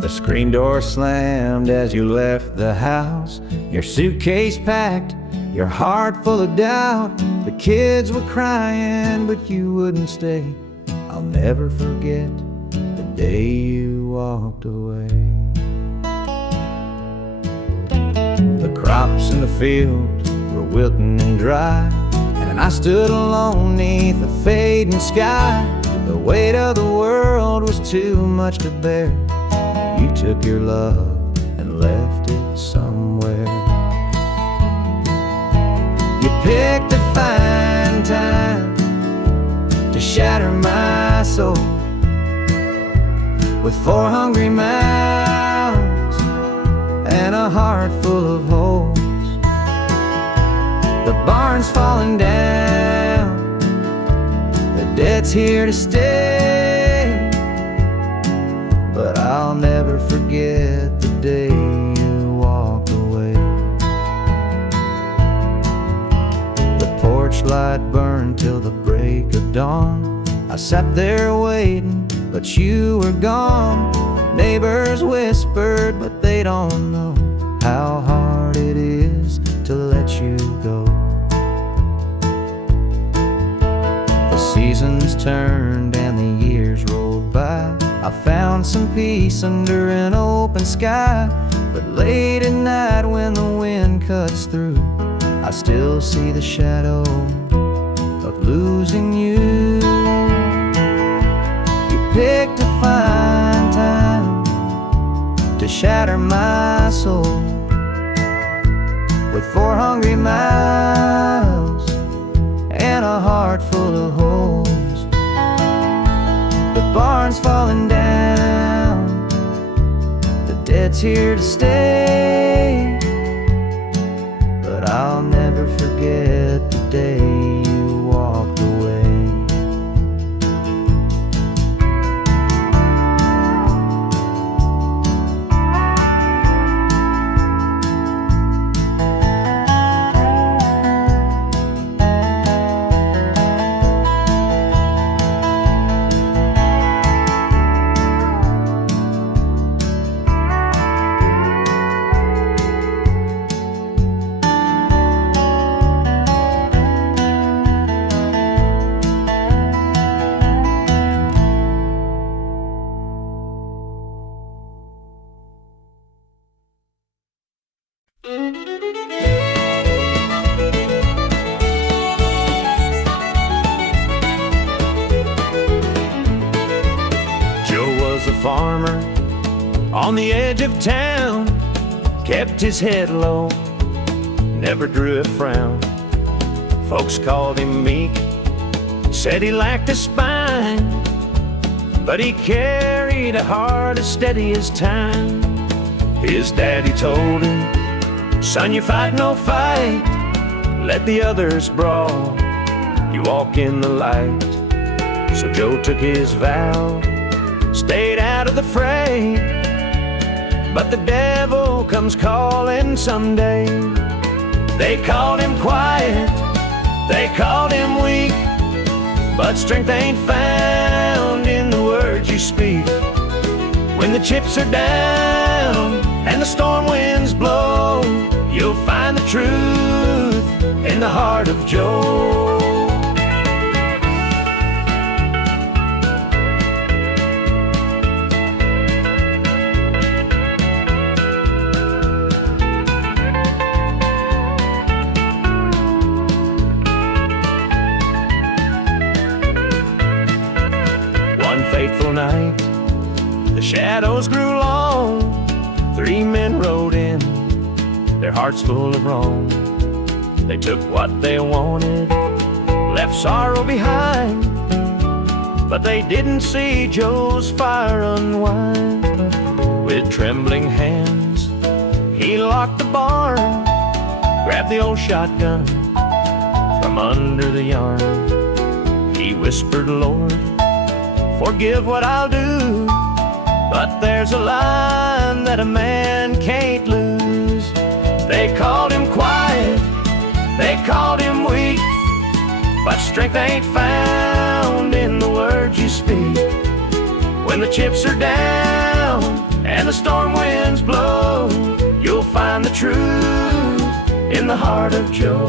The screen door slammed as you left the house, your suitcase packed, your heart full of doubt. The kids were crying, but you wouldn't stay. I'll never forget the day you walked away. The crops in the field were wilting and dry, and I stood alone neath the fading sky. The weight of the world was too much to bear. You took your love and left it somewhere. You picked a fine time to shatter my soul with 4 hungry mouths and a heart full of holes. The barn's falling down, the debt's here to stay, but I'll never forget the day you walked away. The porch light burned till the break of dawn. I sat there waiting, but you were gone. Neighbors whispered, but they don't know how hard it is to let you go. The seasons turned and the years rolled by. I found some peace under an open sky, but late at night when the wind cuts through, I still see the shadow of losing you. You picked a fine time to shatter my soul with 4 hungry mouths and a heart full of holes. The barn's falling down, the debt's here to stay, but I'll never forget the day you walked away. On the edge of town, kept his head low, never drew a frown. Folks called him meek, said he lacked a spine, but he carried a heart as steady as time. His daddy told him, son, you fight no fight, let the others brawl, you walk in the light. So Joe took his vow, stayed out of the fray, but the devil comes calling someday. They called him quiet, they called him weak, but strength ain't found in the words you speak. When the chips are down and the storm winds blow, you'll find the truth in the heart of Joe. Fateful night, the shadows grew long. 3 men rode in, their hearts full of wrong. They took what they wanted, left sorrow behind, but they didn't see Joe's fire unwind. With trembling hands, he locked the barn, grabbed the old shotgun from under the yarn. He whispered, Lord, forgive what I'll do, but there's a line that a man can't lose. They called him quiet, they called him weak, but strength ain't found in the words you speak. When the chips are down and the storm winds blow, you'll find the truth in the heart of Joe.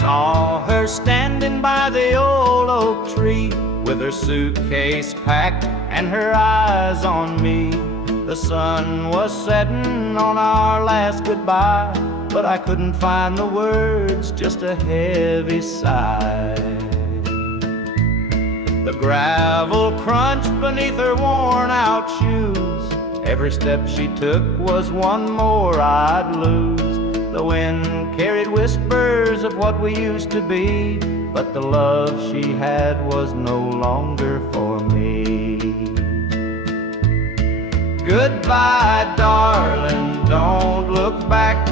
Saw her standing by the old oak tree with her suitcase packed and her eyes on me. The sun was setting on our last goodbye, but I couldn't find the words, just a heavy sigh. The gravel crunched beneath her worn out shoes. Every step she took was one more I'd lose. The wind carried whispers of what we used to be, but the love she had was no longer for me. Goodbye, darling, don't look back.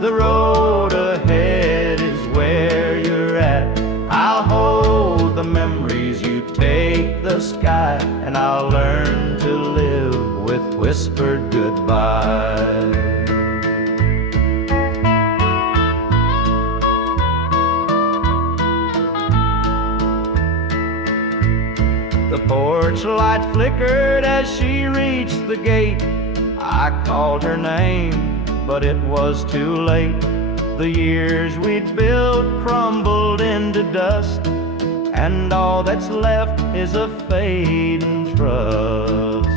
The road ahead is where you're at. I'll hold the memories, you take the sky, and I'll learn to live with whispered goodbye. The porch light flickered as she reached the gate. I called her name, but it was too late. The years we'd built crumbled into dust, and all that's left is a fading trust.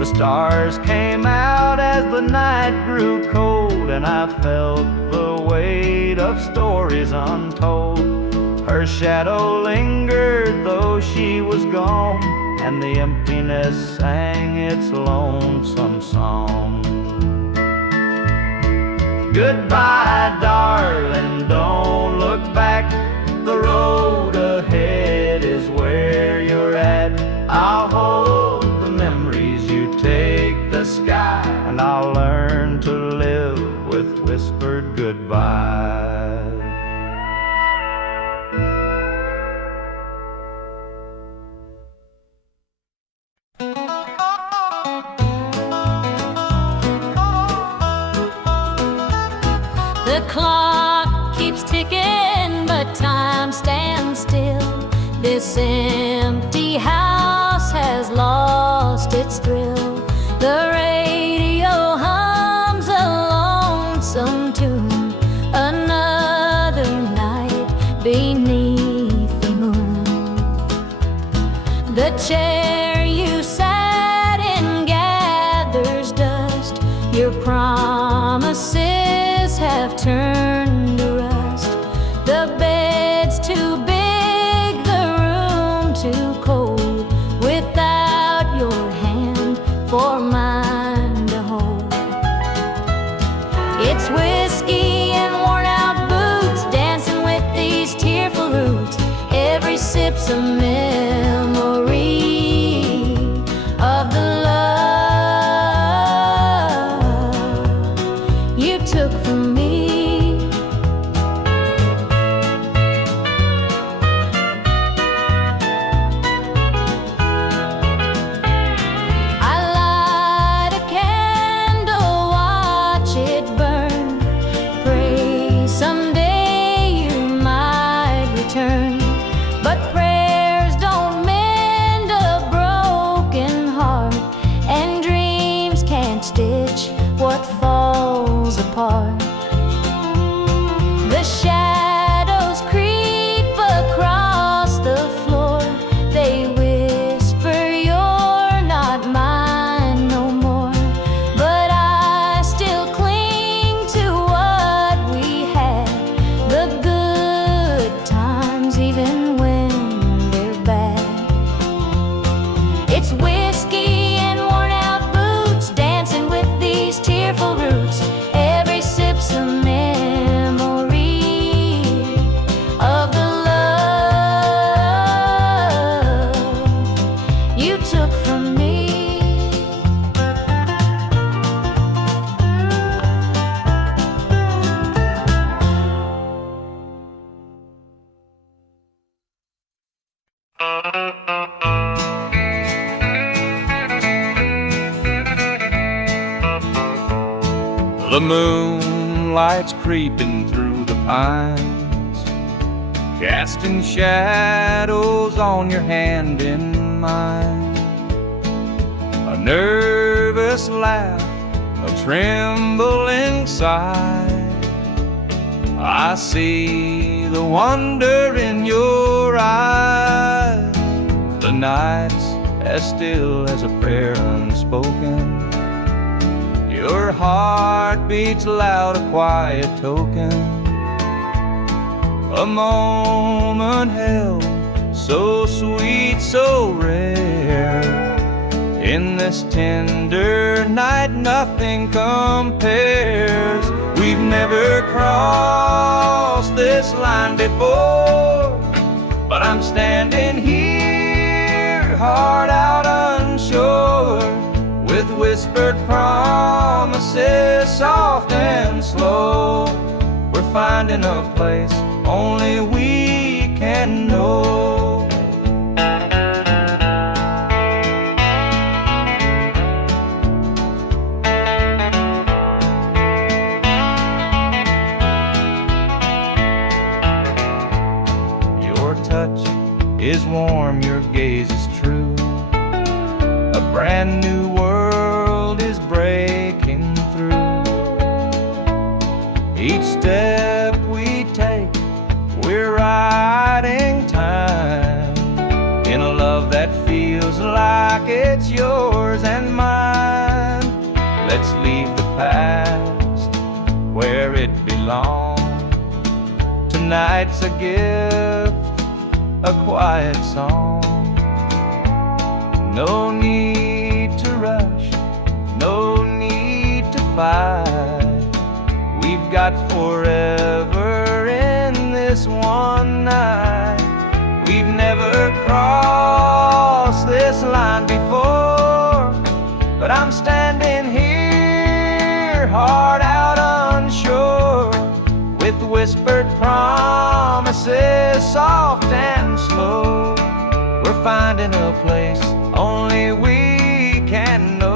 The stars came out as the night grew cold, and I felt the weight of stories untold. Her shadow lingered though she was gone, and the emptiness sang its lonesome song. Goodbye, darling, don't look back. The road ahead is where you're at. I'll hold the memories, you take the sky, and I'll learn to live with whispered goodbye. The clock keeps ticking, but time stands still. This empty house has lost its thrill. The radio hums a lonesome tune. Another night beneath the moon. The chair you sat in gathers dust. Your promises have turned to rust. The bed's too big, the room too cold, without your hand for mine to hold. It's whiskey and worn out boots, dancing with these tearful roots. Every sip's a memory The moonlight's creeping through the pines, casting shadows on your hand in mine. A nervous laugh, a trembling sigh. I see the wonder in your eyes. The night's as still as a prayer unspoken. Your heart beats loud, a quiet token. A moment held, so sweet, so rare. In this tender night, nothing compares. We've never crossed this line before, but I'm standing here, heart out unsure, with whispered promises, soft and slow. We're finding a place only we can know. Your touch is warm, your gaze is true. A brand new world is breaking through. Each step we take, we're riding time in a love that feels like it's yours and mine. Let's leave the past where it belongs. Tonight's a gift, a quiet song. No need to rush, no need to fight. We've got forever in this one night. We've never crossed this line before, but I'm standing here, heart out unsure, with whispered promises, soft and slow. We're finding a place only we can know.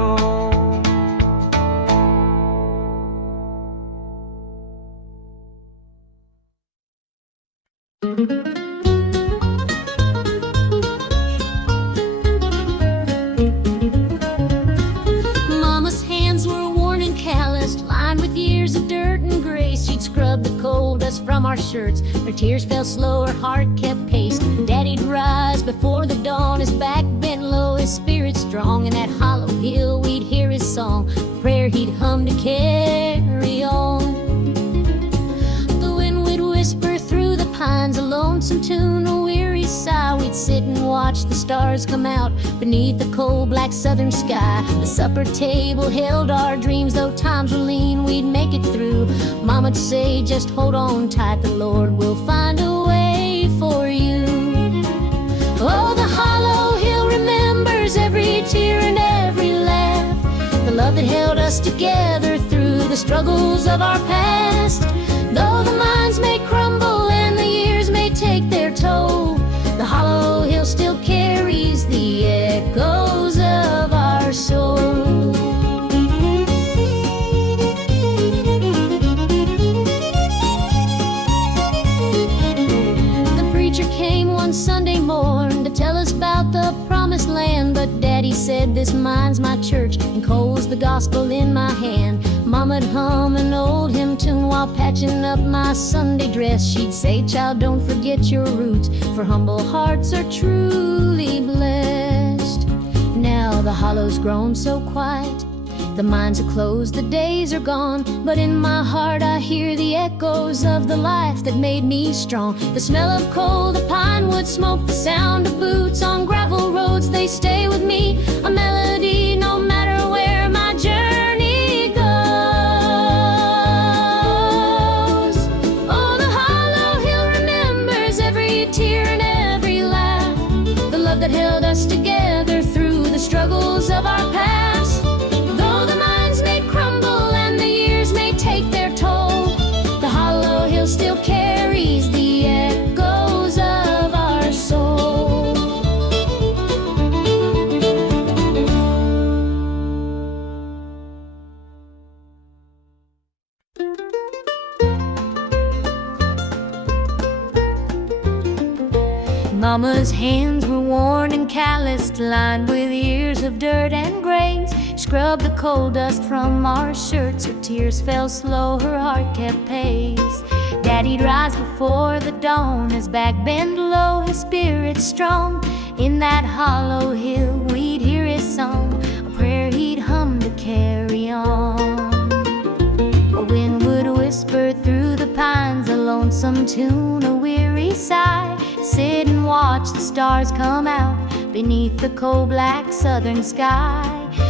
Mama's hands were worn and calloused, lined with years of dirt and grace. She'd scrub the coal dust from our shirts. Her tears fell slow, her heart kept pace. Daddy'd rise before the dawn, his back bent low, his spirit strong. In that hollow hill we'd hear his song, the prayer he'd hum to carry on. The wind would whisper through the pines, a lonesome tune, a weary sigh. We'd sit and watch the stars come out beneath the cold black southern sky. The supper table held our dreams, though times were lean, we'd make it through. Mama'd say, just hold on tight, the Lord will find a way for you. Oh, the hollow hill remembers every tear and every laugh, the love that held us together through the struggles of our past. Though the minds may crumble and the years may take their toll, the hollow hill still carries the echoes of our soul. The preacher came one Sunday morn to tell us about the promised land, but Daddy said, this mine's my church, and coal's the gospel in my hand. Mama'd hum an old hymn tune while patching up my Sunday dress. She'd say, child, don't forget your roots, for humble hearts are truly blessed. Now the hollow's grown so quiet, the mines are closed, the days are gone, but in my heart I hear the echoes of the life that made me strong. The smell of coal, the pine wood smoke, the sound of boots on gravel roads, they stay with me, a melody no matter where my journey goes. Oh, the hollow hill remembers every tear and every laugh, the love that held us together through the struggles of our past. Though the minds may crumble and the years may take their toll, the hollow hill still carries the echoes of our soul. Mama's hands were worn and calloused, lined with years of dirt and graze. Scrubbed the coal dust from our shirts, her tears fell slow, her heart kept pace. Daddy'd rise before the dawn, his back bent low, his spirit strong. In that hollow hill we'd hear his song, a prayer he'd hum to carry on. A wind would whisper through the pines, a lonesome tune, a weary sigh. Sit and watch the stars come out beneath the coal-black southern sky.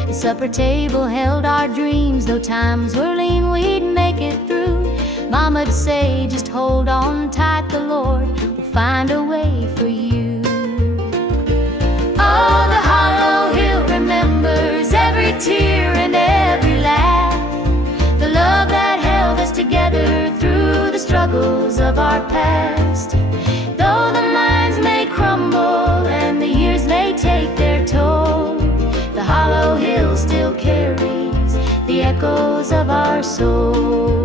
The supper table held our dreams, though times were lean, we'd make it through. Mama'd say, just hold on tight, the Lord will find a way for you. Oh, the hollow hill remembers every tear and every laugh, the love that held us together through the struggles of our past. Though the minds may crumble and the years may take their toll, the hollow hill still carries the echoes of our soul.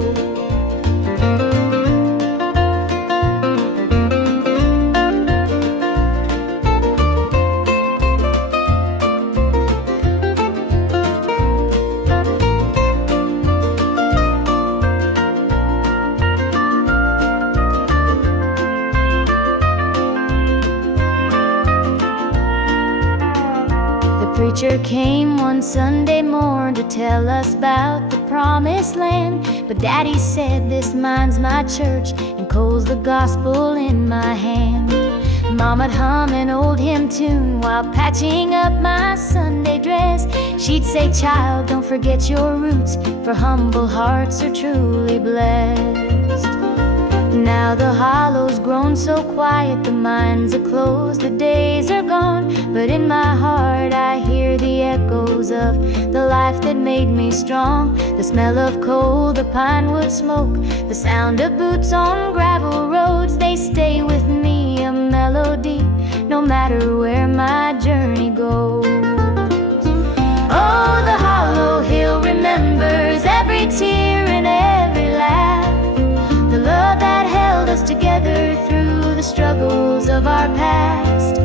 Preacher came one Sunday morn to tell us about the promised land. But Daddy said, this mine's my church and coal's the gospel in my hand. Mama'd hum an old hymn tune while patching up my Sunday dress. She'd say, child, don't forget your roots, for humble hearts are truly blessed. Now the hollow's grown so quiet, the mines are closed, the days are gone. But in my heart I hear the echoes of the life that made me strong. The smell of coal, the pine wood smoke, the sound of boots on gravel roads, they stay with me, a melody, no matter where my journey goes. Oh, the hollow hill remembers every tear and every laugh, the love that held us together through the struggles of our past.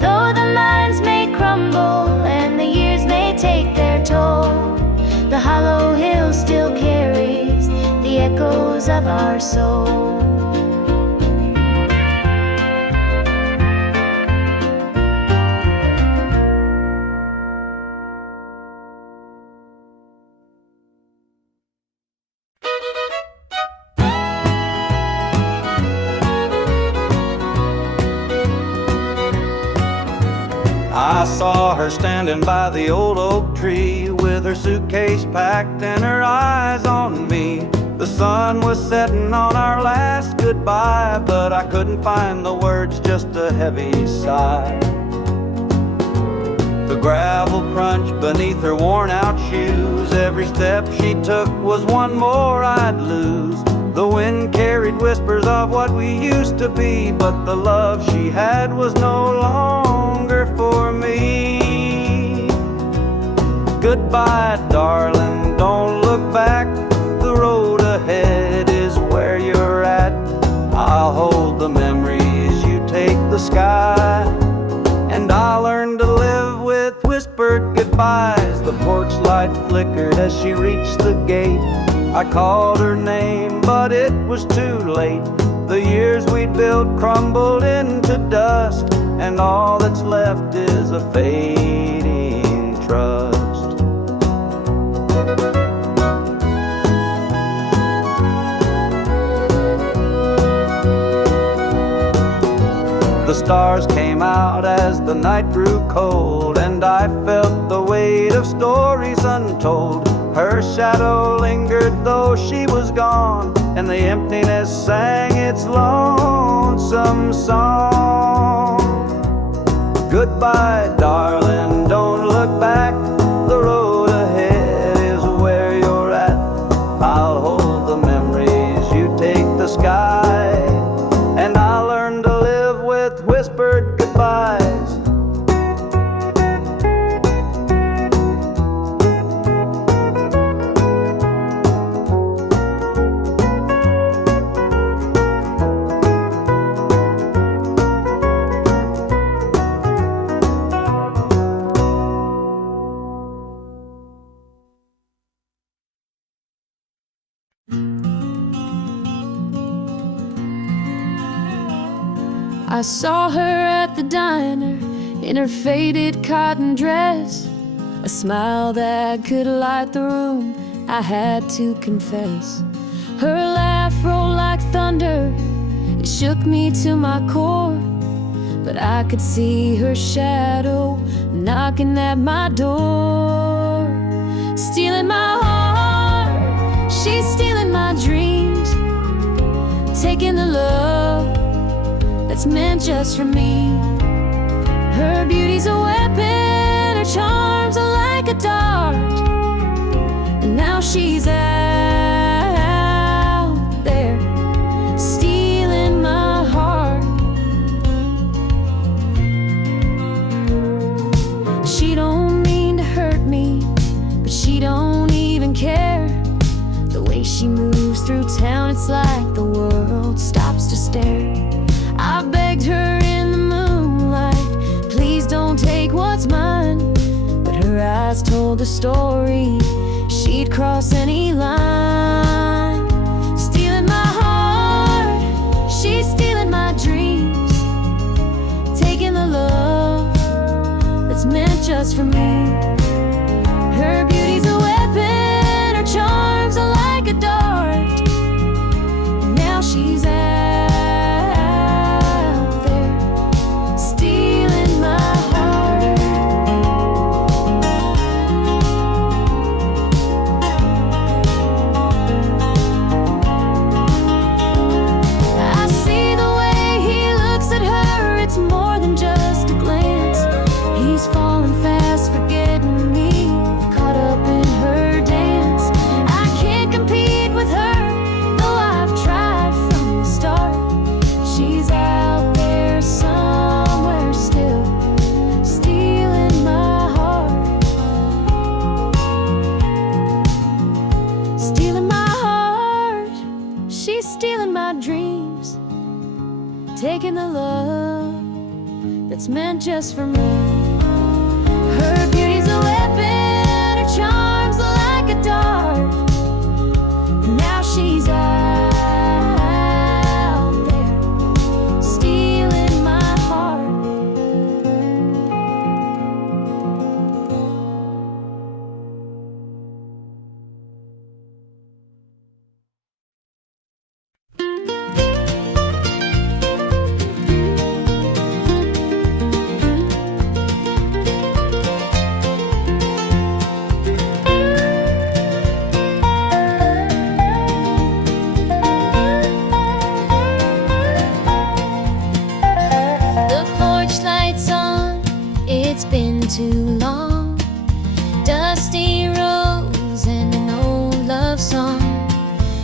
Though the minds may crumble and the years may take their toll, the hollow hill still carries the echoes of our soul. I saw her standing by the old oak tree with her suitcase packed and her eyes on me. The sun was setting on our last goodbye, but I couldn't find the words, just a heavy sigh. The gravel crunched beneath her worn out shoes, every step she took was one more I'd lose. The wind carried whispers of what we used to be, but the love she had was no longer for me. Goodbye, darling, don't look back. The road ahead is where you're at. I'll hold the memories, you take the sky. And I'll learn to live with whispered goodbyes. The porch light flickered as she reached the gate. I called her name, but it was too late. The years we'd built crumbled into dust, and all that's left is a fading trust. The stars came out as the night grew cold, and I felt the weight of stories untold. Her shadow lingered though she was gone, and the emptiness sang its lonesome song. Goodbye, darling, don't look back. The road ahead is where you're at. I'll hold the memories, you take the sky. And I'll learn to live with whispered goodbyes. I saw her at the diner in her faded cotton dress, a smile that could light the room, I had to confess. Her laugh rolled like thunder, it shook me to my core, but I could see her shadow knocking at my door. Stealing my heart, she's stealing my dreams, taking the love that's meant just for me. Her beauty's a weapon, her charms are like a dart, and now she's out there stealing my heart. She don't mean to hurt me, but she don't even care. The way she moves through town, it's like the world stops to stare. I begged her in the moonlight, please don't take what's mine, but her eyes told the story, she'd cross any line. Stealing my heart, she's stealing my dreams, taking the love that's meant just for me. Her beauty's a weapon, her charms are like a dart, and now she's out there stealing my heart. I see the way he looks at her, it's more than just a glance. He's falling fast, forgetting me, caught up in her dance. I can't compete with her, though I've tried from the start. She's out there somewhere still, stealing my heart. Stealing my heart, she's stealing my dreams, taking the love that's meant just for me. Her beauty's a weapon, her charms are like a dart, and now she's out there stealing my heart. The porch light's on, it's been too long. Dusty rose and an old love song.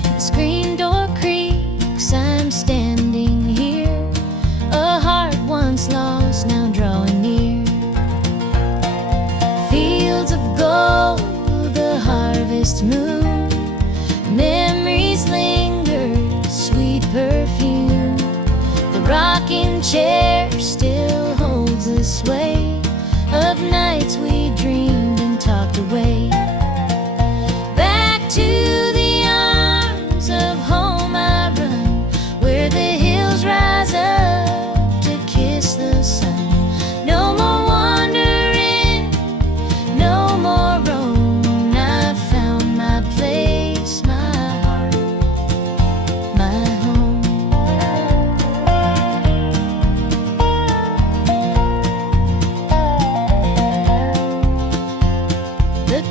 The screen door creaks, I'm standing here. A heart once lost, now drawing near. Fields of gold, the harvest moon. Memories linger, sweet perfume. The rocking chair still holds the sway of nights we dreamed and talked away. Back to the arms of home I run, where the hills rise up to kiss the sun. No more wandering, no more roam. I've found my place, my heart, my home. The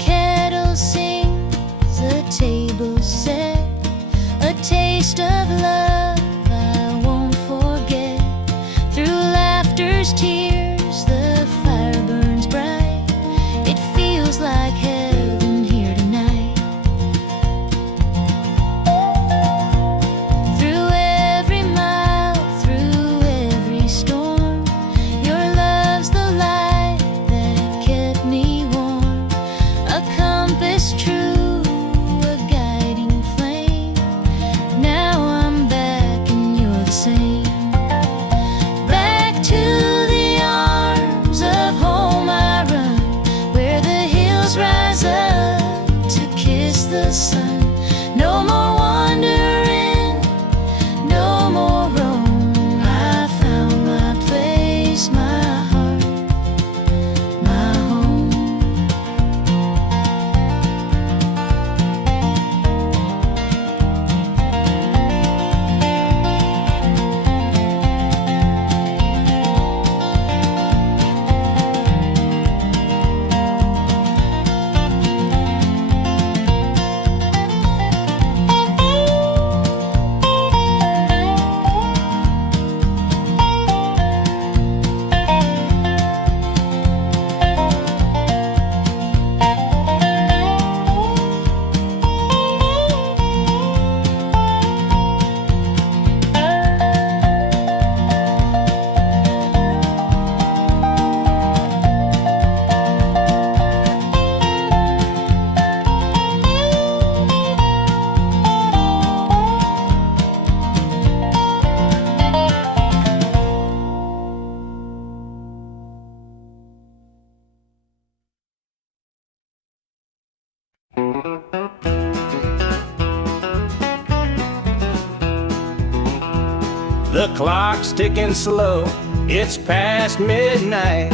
clock's ticking slow, it's past midnight.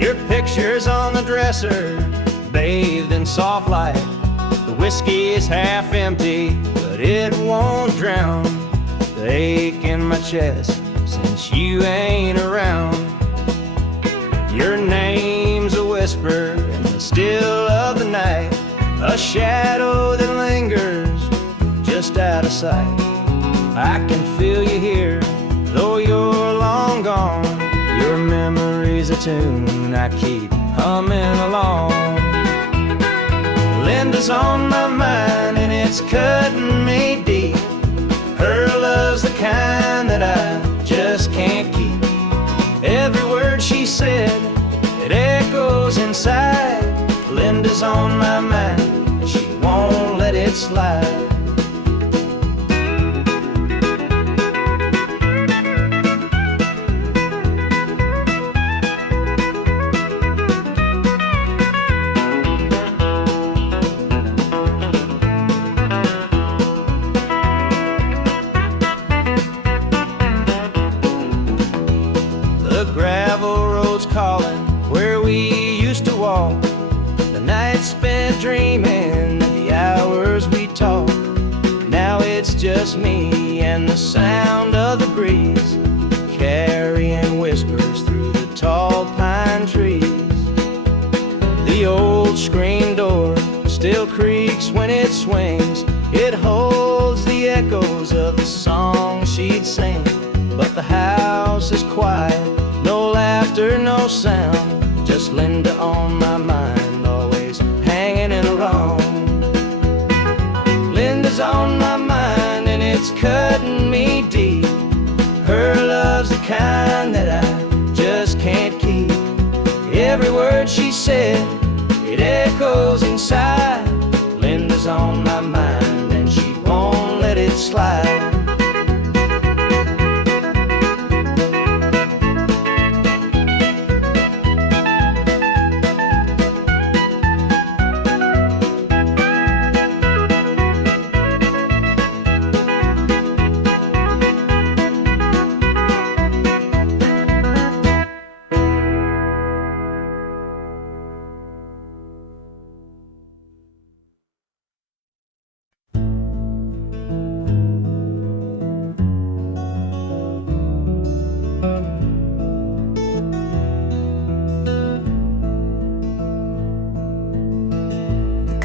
Your picture's on the dresser, bathed in soft light. The whiskey is half empty, but it won't drown the ache in my chest since you ain't around. Your name's a whisper in the still of the night, a shadow that lingers just out of sight. I can feel you here, though you're long gone. Your memory's a tune I keep humming along. Linda's on my mind and it's cutting me deep. Her love's the kind that I just can't keep. Every word she said, it echoes inside. Linda's on my mind and she won't let it slide. Dreaming the hours we talk. Now it's just me and the sound of the breeze, carrying whispers through the tall pine trees. The old screen door still creaks when it swings. It holds the echoes of the song she'd sing. But the house is quiet, no laughter, no sound, just Linda on my mind, hanging around. Linda's on my mind and it's cutting me deep. Her love's the kind that I just can't keep. Every word she said, it echoes inside. Linda's on my mind and she won't let it slide.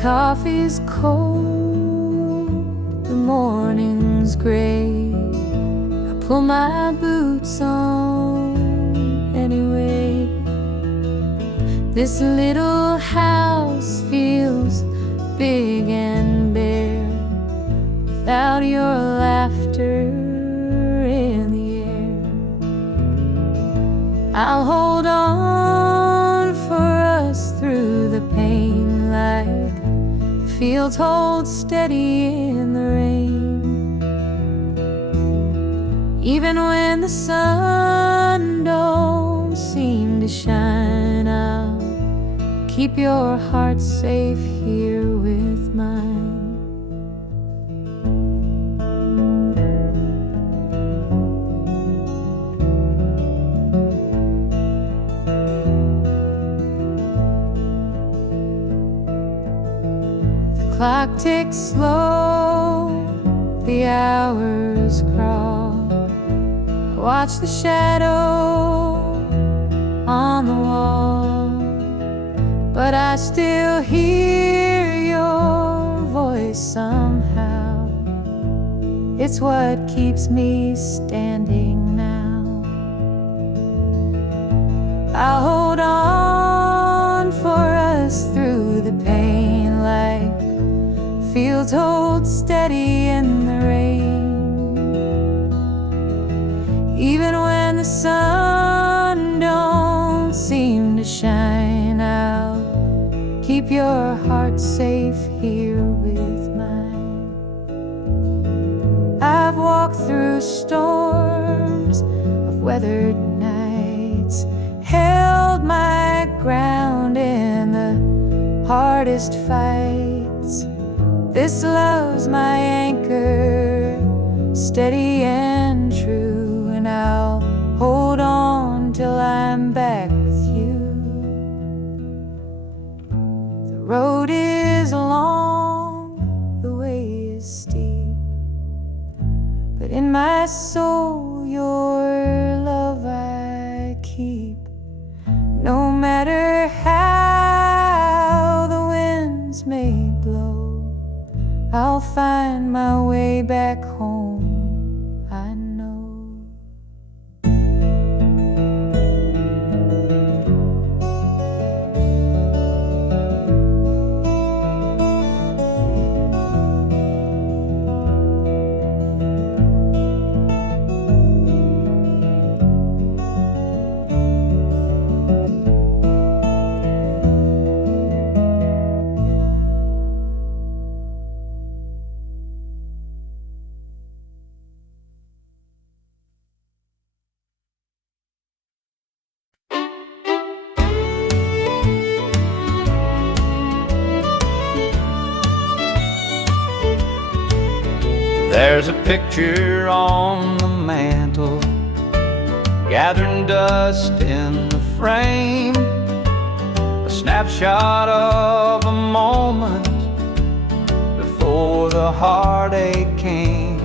Coffee's cold, the morning's gray. I pull my boots on anyway. This little house feels big and bare without your laughter in the air. I'll hold on for us through the pain like fields hold steady in the rain. Even when the sun don't seem to shine, I'll keep your heart safe here with mine. Clock ticks slow, the hours crawl. I watch the shadow on the wall, but I still hear your voice somehow. It's what keeps me standing now. I'll hold on for us through the pain like fields hold steady in the rain. Even when the sun don't seem to shine, I'll keep your heart safe here with mine. I've walked through storms of weathered nights, held my ground in the hardest fights. This love's my anchor, steady and true, and I'll hold on till I'm back with you. The road is long, the way is steep, but in my soul your love I keep. No matter how the winds may blow, I'll find my way back home, I know. There's a picture on the mantle, gathering dust in the frame, a snapshot of a moment before the heartache came.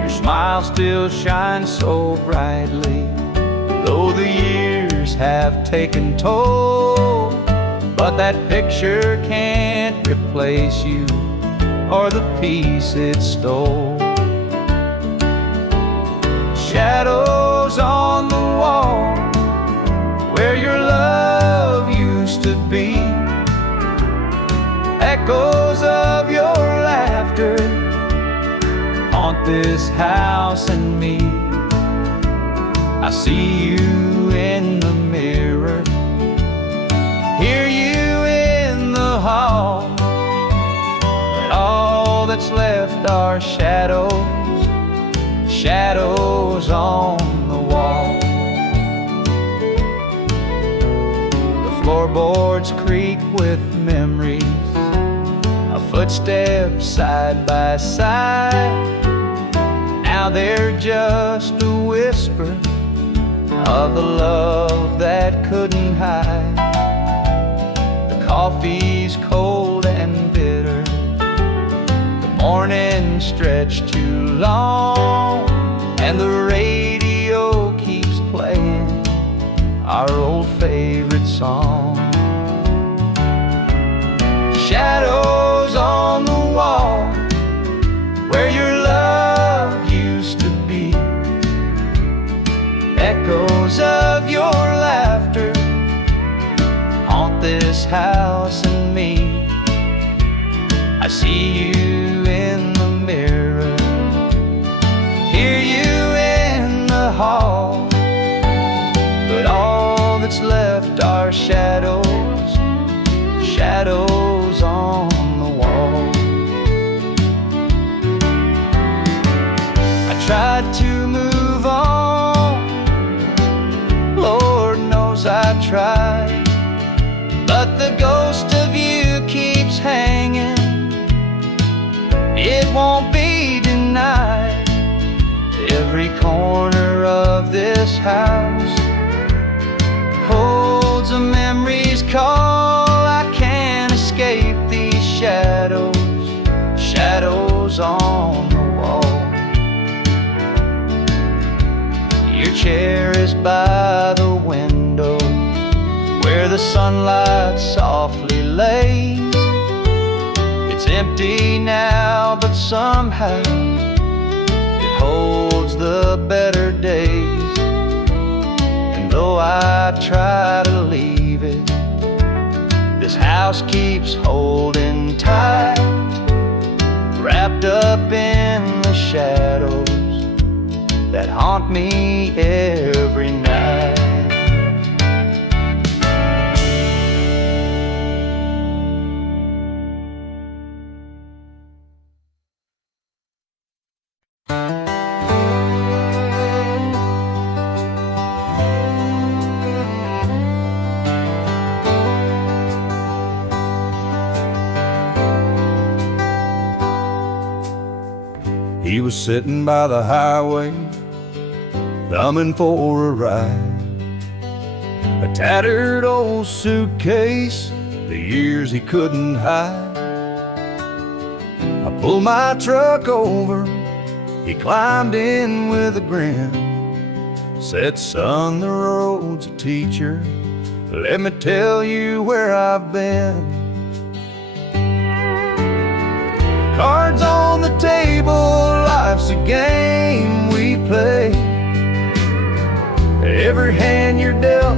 Your smile still shines so brightly, though the years have taken toll, but that picture can't replace you or the peace it stole. Shadows on the wall where your love used to be, echoes of your laughter haunt this house and me. I see you in the mirror, hear you in the hall, all that's left are shadows, shadows on the wall. The floorboards creak with memories, our footsteps side by side. Now they're just a whisper of the love that couldn't hide. The coffee's cold and bitter, morning stretched too long, and the radio keeps playing our old favorite song. Shadows on the wall where your love used to be, echoes of your laughter haunt this house and me. I see you in the mirror, hear you in the hall, but all that's left are shadows, shadows on the wall. I tried to move on, Lord knows I tried, but the ghost of you keeps hanging. It won't be denied. Every corner of this house holds a memory's call. I can't escape these shadows, shadows on the wall. Your chair is by the window where the sunlight softly lays. It's empty now, but somehow it holds the better days. And though I try to leave it, this house keeps holding tight, wrapped up in the shadows that haunt me every night. He was sitting by the highway, thumbing for a ride. A tattered old suitcase, the years he couldn't hide. I pulled my truck over, he climbed in with a grin. Said, son, the road's a teacher, let me tell you where I've been. Cards on the table, life's a game we play. Every hand you're dealt,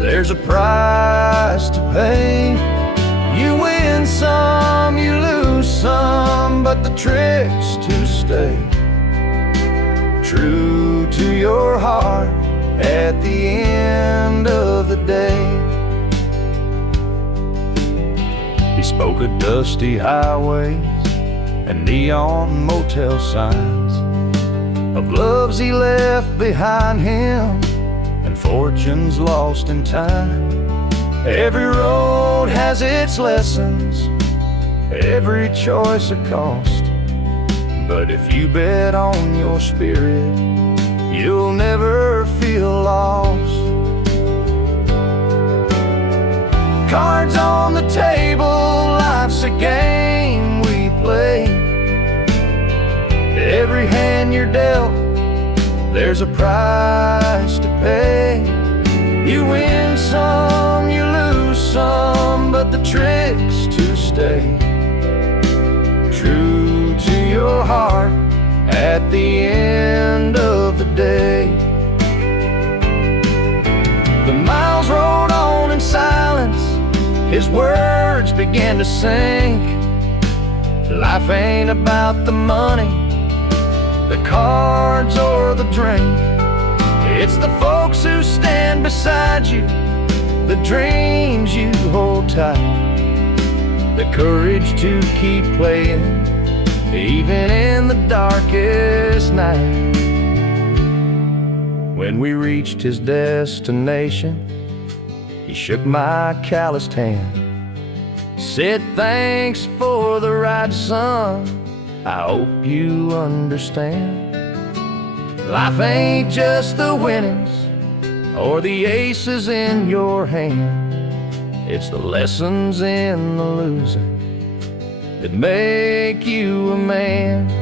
there's a price to pay. You win some, you lose some, but the trick's to stay true to your heart at the end of the day. He spoke of dusty highways and neon motel signs, of loves he left behind him and fortunes lost in time. Every road has its lessons, every choice a cost, but if you bet on your spirit, you'll never feel lost. Cards on the table, life's a game we play. Every hand you're dealt, there's a price to pay. You win some, you lose some, but the trick's to stay true to your heart at the end of the day. The miles rolled on in silence, his words began to sink. Life ain't about the money, the cards or the drink. It's the folks who stand beside you, the dreams you hold tight, the courage to keep playing even in the darkest night. When we reached his destination, he shook my calloused hand, said, thanks for the ride, son, I hope you understand. Life ain't just the winnings or the aces in your hand, it's the lessons in the losing that make you a man.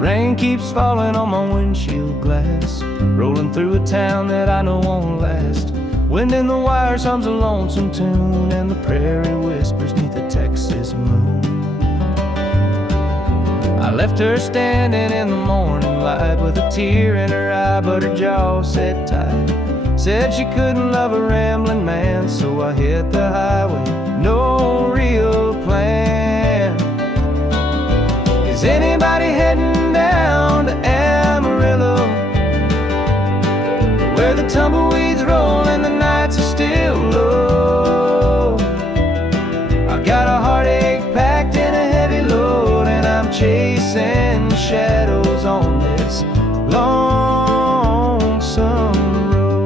Rain keeps falling on my windshield glass, rolling through a town that I know won't last. Wind in the wires hums a lonesome tune, and the prairie whispers neath the Texas moon. I left her standing in the morning light with a tear in her eye, but her jaw said tight. Said she couldn't love a rambling man, so I hit the highway, no real plan. Is anybody heading down to Amarillo, where the tumbleweeds roll and the nights are still low? I got a heartache packed in a heavy load, and I'm chasing shadows on this lonesome road.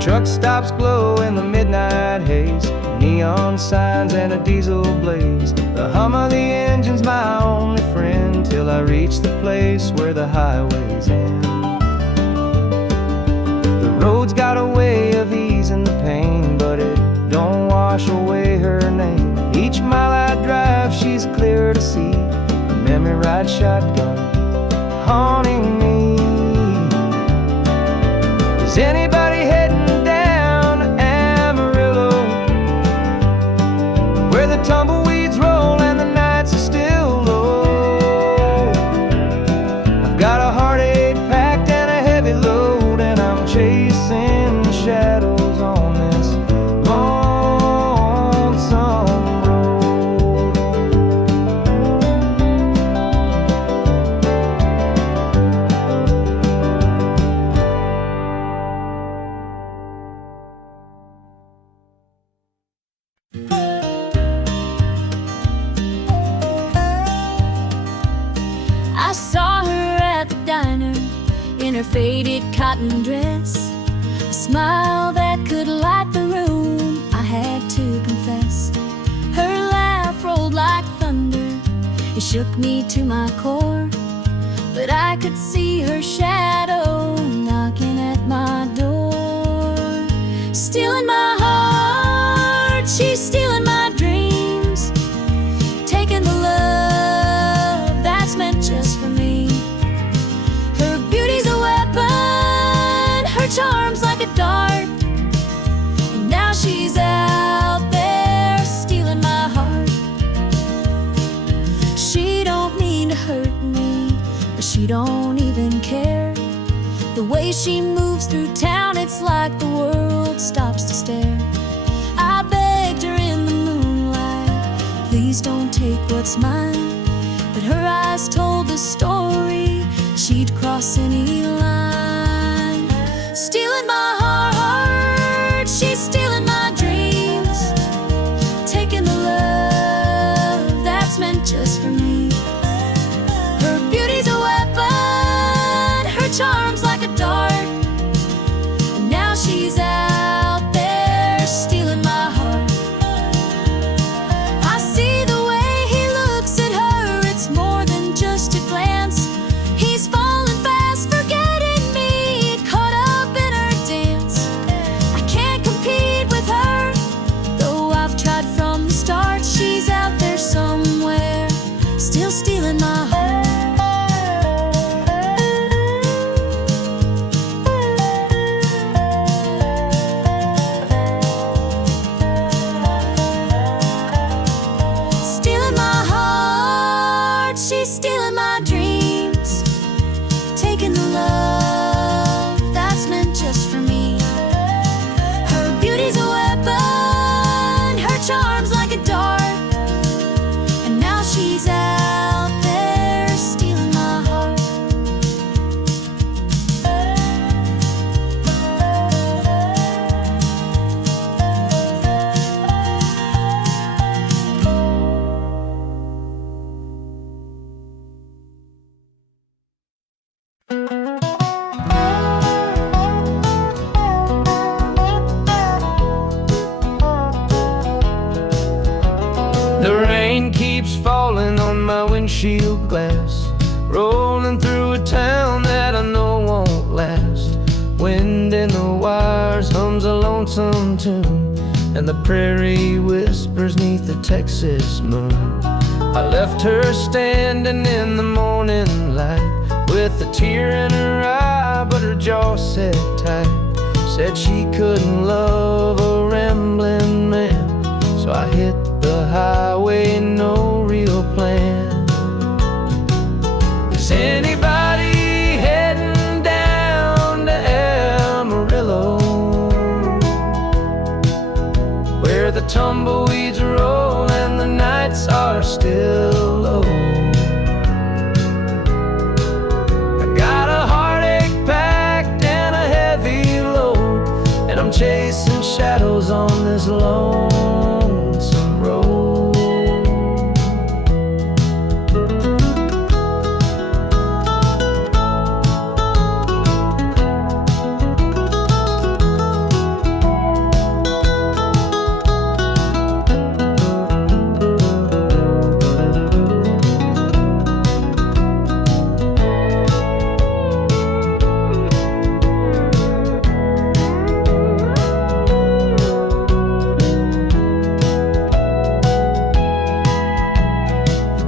Truck stops glow in the midnight haze, neon signs and a diesel blaze. The hum of the engine's my only friend, till I reach the place where the highways end. The road's got a way of easing the pain, but it don't wash away her name. Each mile I drive, she's clear to see, a memory ride shotgun haunting me. Is anybody heading down to Amarillo, where the tumbleweeds roll and the nights are still low? I've got a heartache packed and a heavy load, faded cotton dress, a smile that could light the room. I had to confess, her laugh rolled like thunder. It shook me to my core, but I could see her shadow knocking at my door. Stealing my heart, she's stealing my dreams, taking the love that's meant just for me. Her beauty's a weapon, her charm's like a dart, and now she's out there stealing my heart. She don't mean to hurt me, but she don't even care. The way she moves through town, it's like the world stops to stare. I begged her in the moonlight, please don't take what's mine, but her eyes told the story, she'd cross any line. Stealing my heart, she's stealing my dreams, taking the love that's meant just for me. Her beauty's a weapon, her charm's like a dart, and now she's out there stealing my heart. I see the way he looks at her, it's more than just a glance. He's falling fast, forgetting me, caught up in her dance. I can't compete with her, though I've tried from the start. She's out there somewhere, still stealing my heart. Stealing my heart, she's stealing my dreams, taking the love that's meant just for me. Her beauty's a weapon, her charm's like a dart, and now she's out there stealing my heart. The rain keeps falling on my windshield glass, rolling through a town that I know won't last. Wind in the wires hums a lonesome tune, and the prairie whispers neath the Texas moon. I left her standing in the morning light, with a tear in her eye, but her jaw set tight. Said she couldn't love a rambling man, so I hit the highway, no real plan. Is anybody heading down to Amarillo, where the tumbleweeds roll and the nights are still low? I got a heartache packed and a heavy load, and I'm chasing shadows on this lonesome road.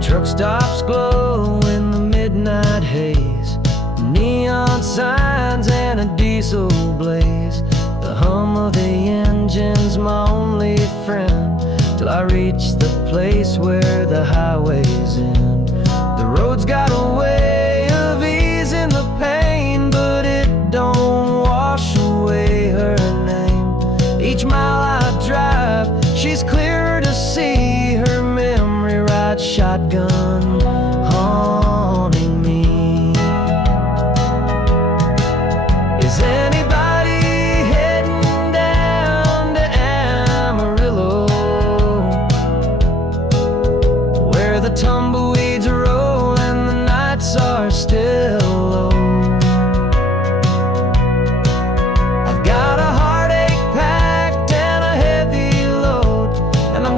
Truck stops glow in the midnight haze, neon signs and a diesel blaze. The hum of the engine's my only friend, till I reach the place where the highways end. The road's got a way of easing the pain, but it don't wash away her name. Each mile I drive, she's clearer to see, her memory ride shotgun haunting me. Is anybody heading down to Amarillo, where the tumbleweeds roll and the nights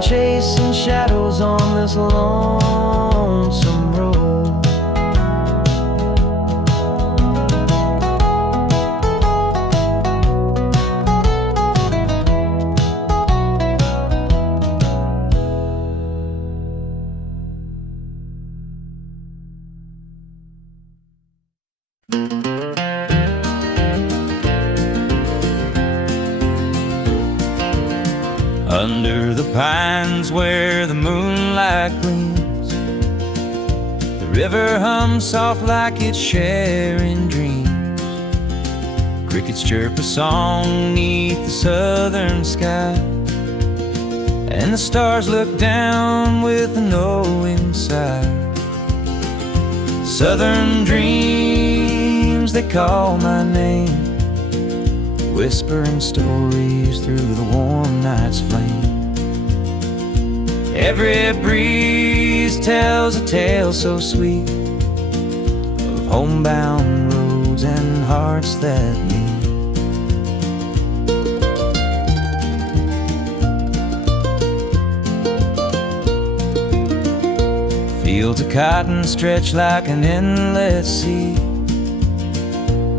chasing shadows on this lonesome road. Under the pines where the moonlight gleams, the river hums soft like it's sharing dreams. Crickets chirp a song neath the southern sky, and the stars look down with a knowing sigh. Southern dreams, they call my name, whispering stories through the warm night's flame. Every breeze tells a tale so sweet of homebound roads and hearts that meet. Fields of cotton stretch like an endless sea,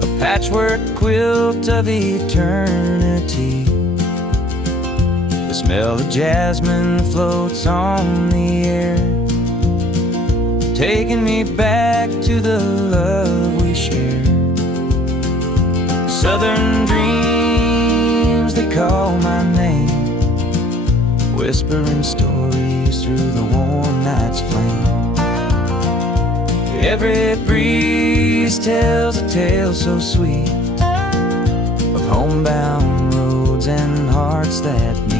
a patchwork quilt of eternity. The smell of jasmine floats on the air, taking me back to the love we shared. Southern dreams, they call my name, whispering stories through the warm night's flame. Every breeze tells a tale so sweet of homebound roads and hearts that meet.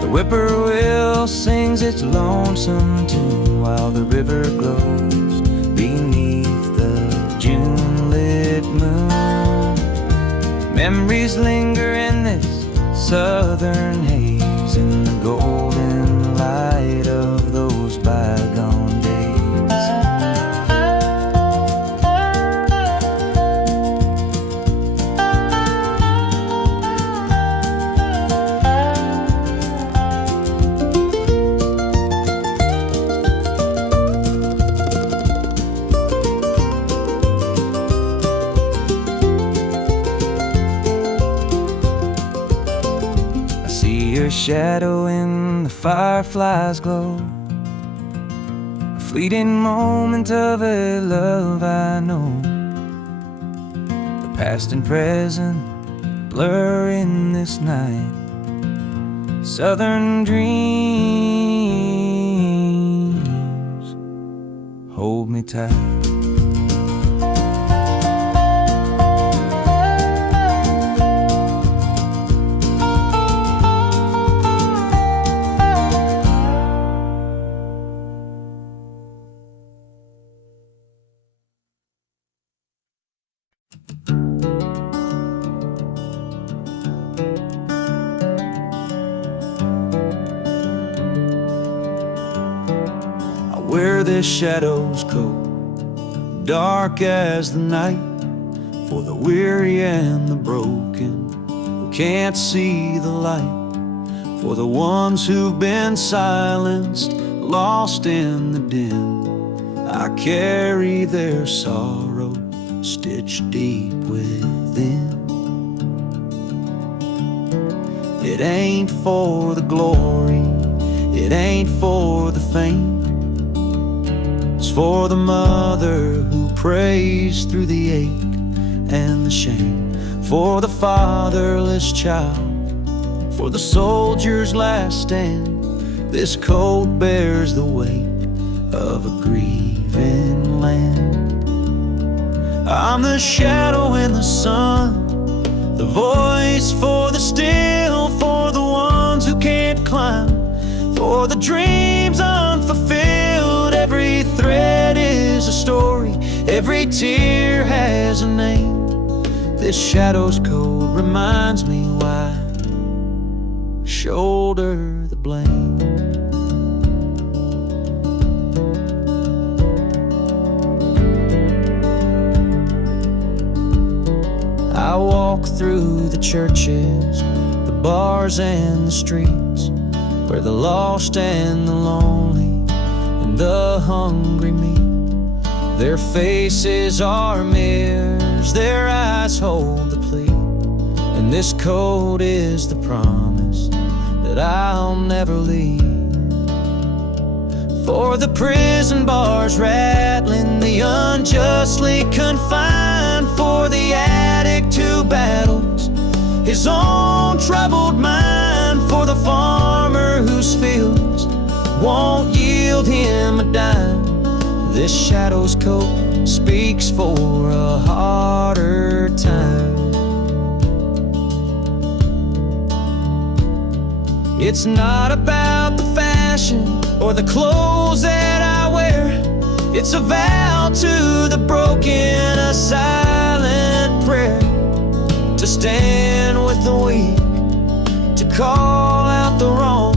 The whippoorwill sings its lonesome tune while the river glows beneath the June-lit moon. Memories linger in this southern haze, in the golden light of those bygone days. I see your shadow in the firefly's glow, a fleeting moment of a love I know. The past and present blur in this night. Southern dreams, hold me tight. Wear this shadow's coat, dark as the night, for the weary and the broken who can't see the light, for the ones who've been silenced, lost in the din. I carry their sorrow stitched deep within. It ain't for the glory, it ain't for the fame. It's for the mother who prays through the ache and the shame, for the fatherless child, for the soldier's last stand. This coat bears the weight of a grieving land. I'm the shadow in the sun, the voice for the still, for the ones who can't climb, for the dreams unfulfilled. Every thread is a story, every tear has a name. This shadow's code reminds me why I shoulder the blame. I walk through the churches, the bars and the streets, where the lost and the lonely and the hungry meet. Their faces are mirrors, their eyes hold the plea, and this code is the promise that I'll never leave. For the prison bars rattling, the unjustly confined, for the addict who battles his own troubled mind, for the farmer whose fields won't yield him a dime. This shadow's coat speaks for a harder time. It's not about the fashion or the clothes that I wear. It's a vow to the broken, a silent prayer, to stand with the weak, to call out the wrong.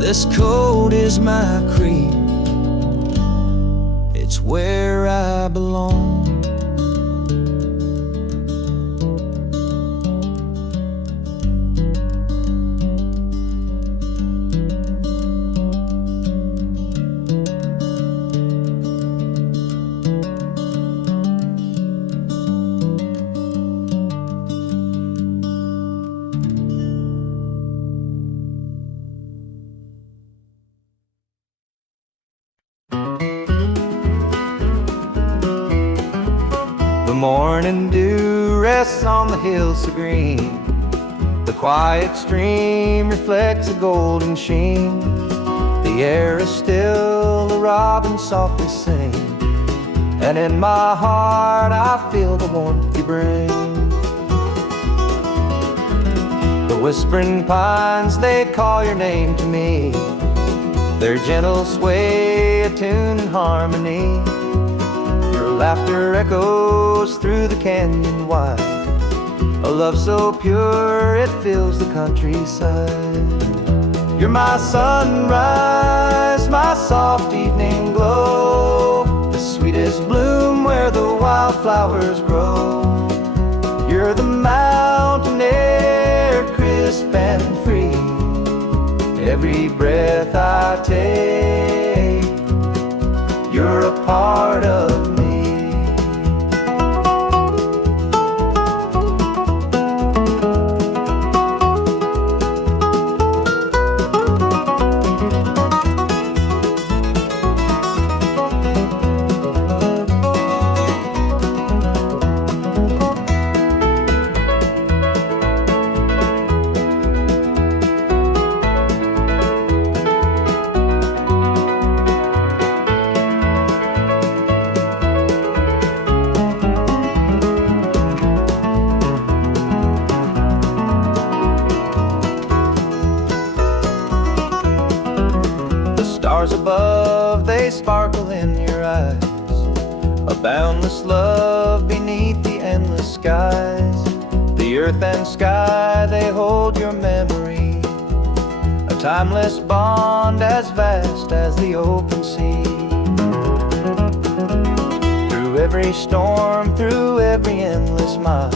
This code is my creed, it's where I belong. The morning dew rests on the hills so green. The quiet stream reflects a golden sheen. The air is still, the robins softly sing, and in my heart I feel the warmth you bring. The whispering pines, they call your name to me. Their gentle sway, attuned in harmony. Your laughter echoes through the canyon wide, a love so pure it fills the countryside. You're my sunrise, my soft evening glow, the sweetest bloom where the wildflowers grow. You're the mountain air, crisp and free. Every breath I take, you're a part of me. Stars above, they sparkle in your eyes, a boundless love beneath the endless skies. The earth and sky, they hold your memory, a timeless bond as vast as the open sea. Through every storm, through every endless mile,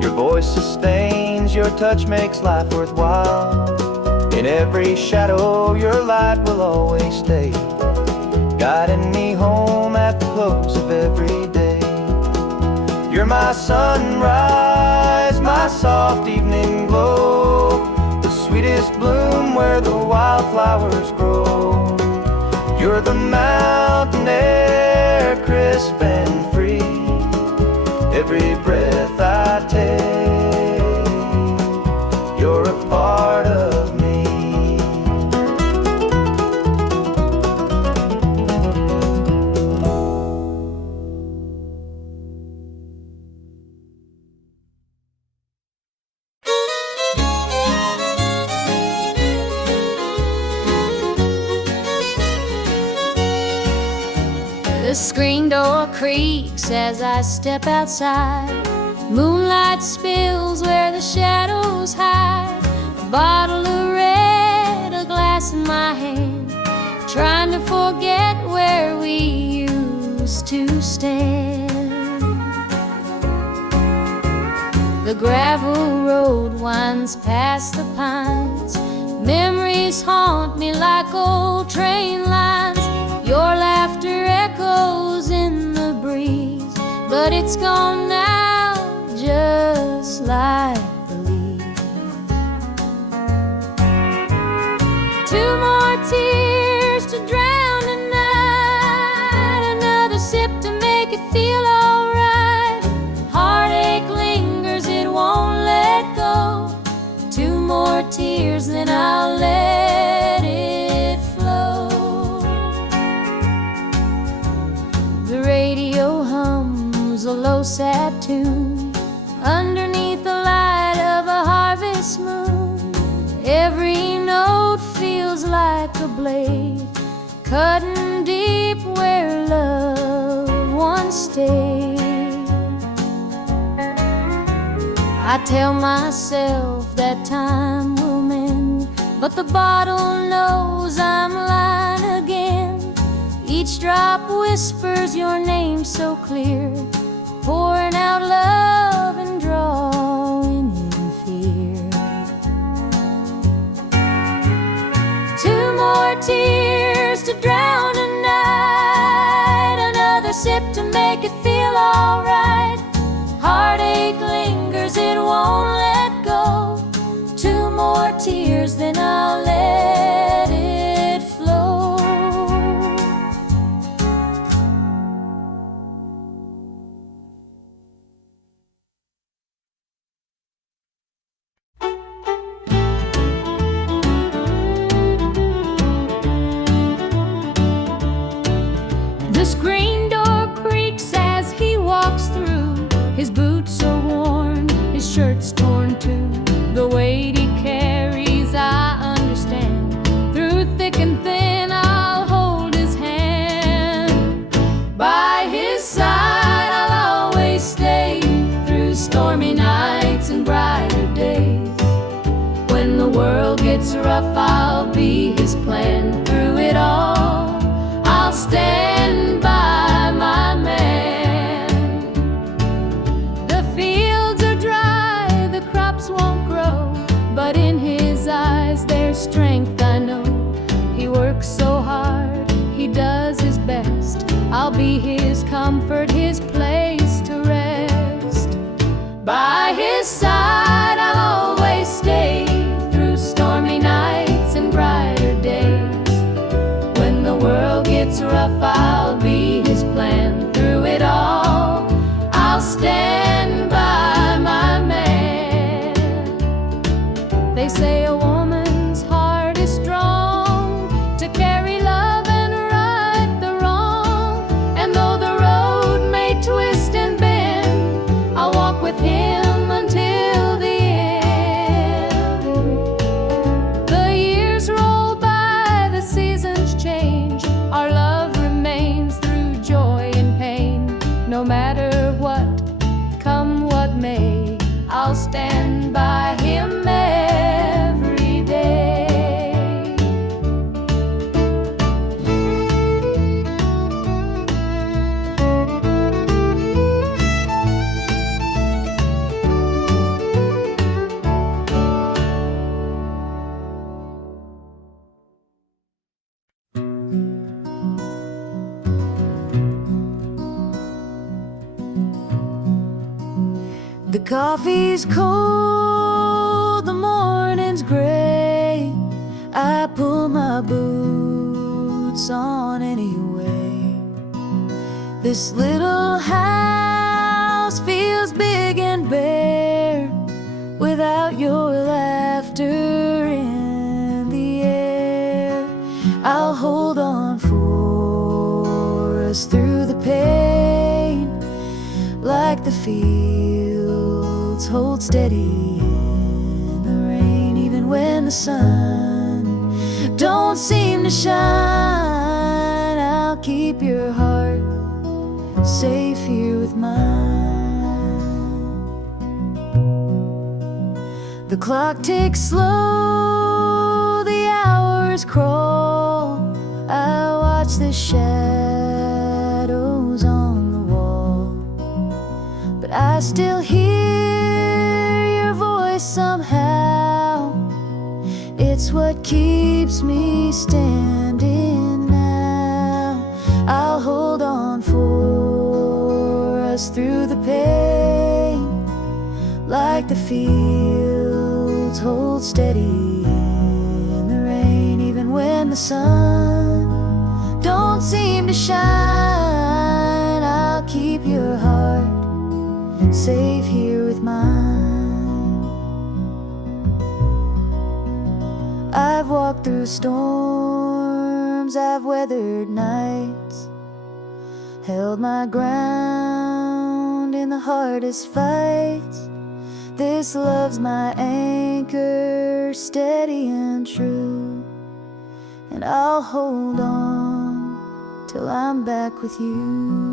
your voice sustains, your touch makes life worthwhile. In every shadow, your light will always stay, guiding me home at the close of every day. You're my sunrise, my soft evening glow, the sweetest bloom where the wildflowers grow. You're the mountain air, crisp and free. Every breath I take, you're a part of me. The screen door creaks as I step outside. Moonlight spills where the shadows hide. A bottle of red, a glass in my hand, trying to forget where we used to stand. The gravel road winds past the pines. Memories haunt me like old train lines. Your laughter echoes in the breeze, but it's gone now, just like the leaves. Two more tears to drown the night, another sip to make it feel alright. Heartache lingers, it won't let go. Two more tears, then I'll let it flow. The radio hums a low sad tune underneath the light of a harvest moon. Every note feels like a blade cutting deep where love once stayed. I tell myself that time will mend, but the bottle knows I'm lying again. Each drop whispers your name so clear, pouring out love and drawing in fear. Two more tears to drown a night, another sip to make it feel alright. Heartache lingers, it won't let go. Two more tears, then I'll let it flow. The screen door creaks as he walks through. His boots are worn, his shirt's torn too. The weight he carries, I understand. Through thick and thin, I'll hold his hand. By his side, I'll always stay. Through stormy nights and brighter days. When the world gets rough, I'll be his plan. Through it all, I'll stand by my man. The fields are dry, the crops won't grow, but in his eyes there's strength, I know. He works so hard, he does his best. I'll be his comfort, his place to rest. By his side I'll always stay. Through stormy nights and brighter days. When the world gets rough, I'll be his plan. Through it all, I'll stand by my man. They say a woman's heart is strong to carry love and right the wrong. And though the road may twist and bend, I'll walk with him until the end. The years roll by, the seasons change. Our love remains through joy and pain. No matter what, come what may, I'll stand by him every day. The coffee's cold, the morning's gray. I pull my boots on anyway. This little house feels big and bare without your laughter in the air. I'll hold on for us through the pain, like the fields hold steady in the rain. Even when the sun don't seem to shine, I'll keep your heart safe here with mine. The clock ticks slow, the hours crawl. I watch the shadows on the wall, but I still hear somehow. It's what keeps me standing now. I'll hold on for us through the pain, like the fields hold steady in the rain. Even when the sun don't seem to shine, I'll keep your heart safe here with mine. I've walked through storms, I've weathered nights, held my ground in the hardest fights. This love's my anchor, steady and true, and I'll hold on till I'm back with you.